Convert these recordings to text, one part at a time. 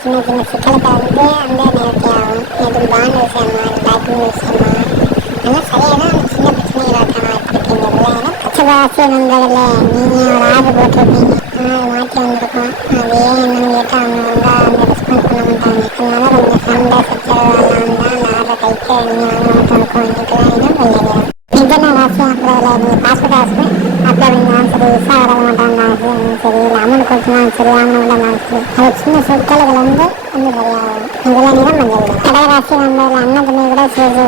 சின்ன சின்ன சிக்கலுக்கு வந்து அந்த நேரத்தை ஆகும் எதுவும் பாண்ட் விஷயமா இல்லை பேக்கிங் விஷயமா அதெல்லாம் தான் அந்த சின்ன பிரச்சனைகளாக வாய்ப்பு இருக்கு இந்த பிள்ளை ஏன்னா பச்சைவாசி வந்ததில்ல நீங்கள் ஒரு ஆர்டர் போட்டிருப்பீங்க ஆனால் அது மாற்றி வந்திருக்கும் அது ஏன் என்னன்னு கேட்டால் அவங்க வந்து அந்த ரெஸ்பான்ஸ் பண்ண மாட்டாங்க அதனால கொஞ்சம் சண்டை சச்சரவு எல்லாம் வந்து அந்த ஆர்டர் கைக்கு நீங்கள் வாங்க மாட்டோம் இருக்கும் இதுக்கெல்லாம் இதுவும் வெள்ளை நிஜன ராசி அப்புறம் நீங்கள் பாஸ்போர்ட் ஹாஸ்பிட்டல் அப்ளை பண்ணாலும் சரி விசா வர மாட்டாங்கனாலும் சரி இல்லை அமௌண்ட் கொடுத்துனா சரி வாங்கினாலும் சரி அது சின்ன சொற்களுக்கு வந்து வந்து சரியாகும் இதெல்லாம் நிறம் மஞ்சள் கடகராசி வந்ததில் அன்னதுமே கூட சிறு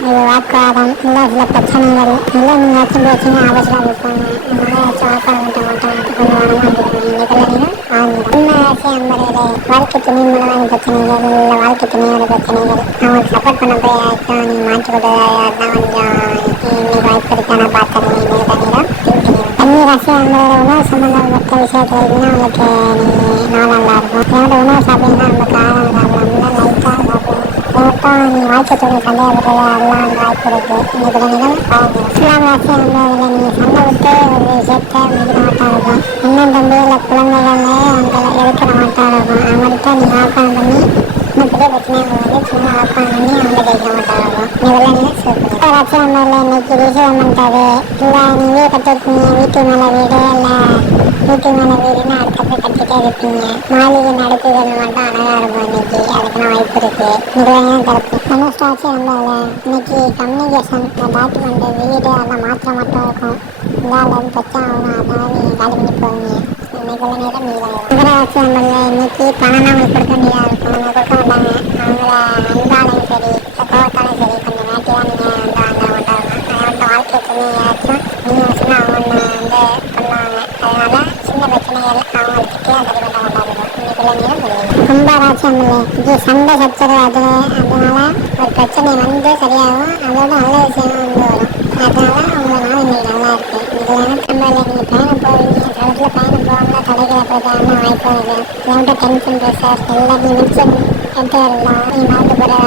இது வாக்குவாதம் இல்லை சில பிரச்சனைகள் இல்லை நீங்கள் வச்சு பேசிங்க அவசரம் இருப்பாங்க அதனால வச்சு வாக்குவாதம் பண்ண மாட்டாங்க கொஞ்சம் வரமாக இருப்பாங்க இதெல்லாம் நிறம் ஆகும் உண்மை ராசி வாழ்க்கை துணை மூலமான பிரச்சனைகள் இல்லை வாழ்க்கை துணையோட பிரச்சனைகள் அவங்களுக்கு சப்போர்ட் பண்ண போய் ஆச்சும் நீங்கள் மாற்றி கொடுத்ததா தான் கொஞ்சம் இன்னைக்கு வாய்ப்பு இருக்கான கன்னி ராசி அன்பர்களோட உணவு உங்களுக்கு நீ நாள் இருக்கும். என்னோட உணவு சாப்பிட்டீங்கன்னா நம்ம காரம் சாப்பிடலாம். லைட்டாக சாப்பிடலாம் லைட்டாக வாழ்க்கை சந்தேகப்படுறது அதெல்லாம் அந்த வாய்ப்பு இருக்கு. இன்னைக்கு நிறம் பாருங்க. இஸ்லாம் ராசி அன்பர்களை நீங்கள் சண்டை விட்டு ஒரு விஷயத்த மாட்டா இருக்கும் இன்னும் தம்பி இல்லை குழந்தைகளே அந்த எடுக்கிற மாட்டா இருக்கும் அவங்கள்ட்ட நீங்கள் ஆப்பான் பண்ணி இன்னும் பெரிய பிரச்சனையாக வந்து சின்ன ஆப்பான் பண்ணி அவங்க ஜெயிக்க மாட்டா இன்னைக்கு இல்லை நீங்களே கட்டிருக்கீங்க வீட்டு மேலே வீடு இல்லை வீட்டு மேலே வீடுன்னு அடுத்தப்ப கட்டிட்டே இருப்பீங்க மாளிகை நடக்குதுன்னு மட்டும் அழகாக இருக்கும் இன்னைக்கு அதுக்கெல்லாம் வாய்ப்பு இருக்கு நிர்வாகம் தரப்பு தனுஷ்டாட்சி வந்தால இன்னைக்கு கம்யூனிகேஷன் டாக்குமெண்ட் வீடு மாற்ற மட்டும் இருக்கும் இல்லாத பிரச்சனை ஆகும் அதனால நீங்கள் காலி பண்ணி போவீங்க இன்னைக்கு நேரம் நீராகும் இன்னைக்கு பணம் கொடுக்க வேண்டியதாக இருக்கும் கொடுக்க மாட்டாங்க அவங்கள அன்பாலையும் சரி கோவத்தாலும் சரி கொஞ்சம் நேட்டி தான் நீங்கள் வந்து வாங்க மாட்டாங்க அதோட வாழ்க்கை துணையாச்சும் அவங்க வந்து பண்ணுவாங்க அதனால சின்ன பிரச்சனைகள் அவங்கக்கிட்டே சரி பண்ண மாட்டாங்க இன்னைக்குள்ள இது சண்டை சச்சரவு அது அதனால ஒரு பிரச்சனை வந்து சரியாகும் அதோட நல்ல விஷயம் வந்து வரும் அதனால நாள் இன்னைக்கு நல்லா இருக்கு இதெல்லாம் நம்மள நீங்க பயணம் போவீங்க சில பயணம் போகாமல தடைகளை போதாம வாய்ப்பு இருக்கு இதோட டென்ஷன் ப்ரெஷர் எல்லாத்தையும் மிச்சம் எடுத்து வரலாம் நீ மறந்து போகிற